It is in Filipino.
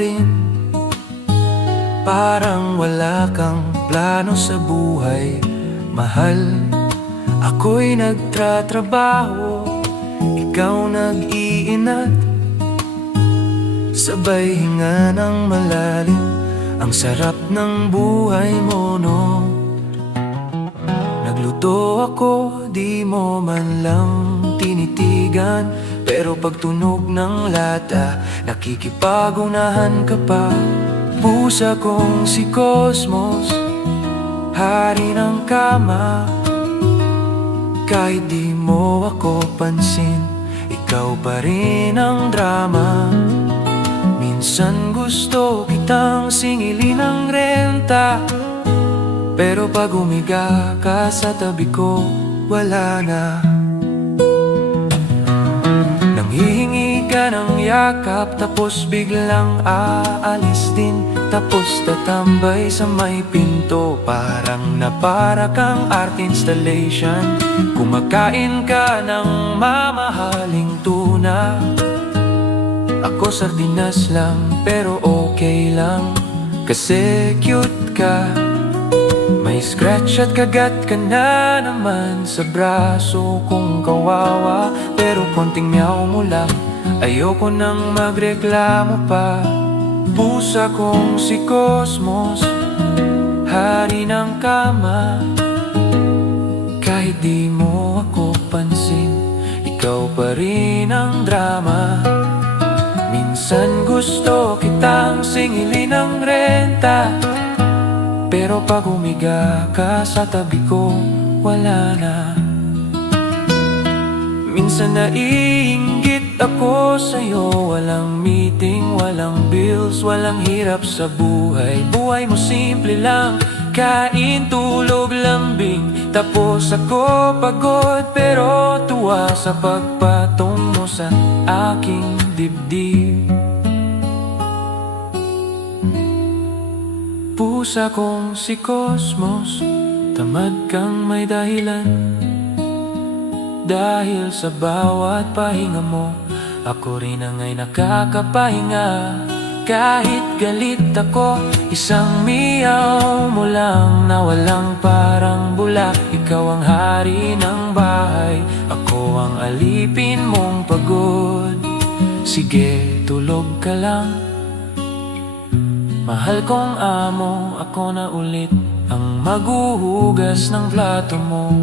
rin. Parang wala kang plano sa buhay, mahal. Ako'y nagtratrabaho, ikaw nag-iinat. Sabay hinga ng malalim, ang sarap ng buhay mo, no? Nagluto ako, di mo man lang tinitigan. Pero pag tunog ng lata, nakikipagunahan ka pa. Pusa kong si Cosmos, hari ng kama. Kahit di mo ako pansin, ikaw pa rin ang drama. Minsan gusto kitang singilin ng renta, pero pag umiga ka sa tabi ko, wala na. Nanghihingi ka ng yakap, tapos biglang aalis din. Tapos tatambay sa may pinto, parang para kang art installation. Kumakain ka ng mamahaling tuna, ako sardinas lang, pero okay lang, kasi cute ka. May scratch at kagat ka na naman sa braso kong kawawa. Pero konting meow mo lang, ayoko nang magreklamo pa. Pusa kong si Cosmos, hari ng kama. Kahit di mo ako pansin, ikaw pa rin ang drama. Minsan gusto kitang singilin ng renta, pero pag umiga ka sa tabi ko, wala na. Minsan naiinggit ako sa'yo, walang meeting, walang bills, walang hirap sa buhay. Buhay mo simple lang, kain, tulog, lambing. Tapos ako pagod, pero tuwa sa pagpatong mo sa aking dibdib. Pusa kong si Cosmos, tamad kang may dahilan. Dahil sa bawat pahinga mo, ako rin ang ay nakakapahinga. Kahit galit ako, isang miyaw mo lang na walang parang bulak. Ikaw ang hari ng bahay, ako ang alipin mong pagod. Sige, tulog ka lang, mahal kong amo. Ako na ulit ang maghuhugas ng plato mo.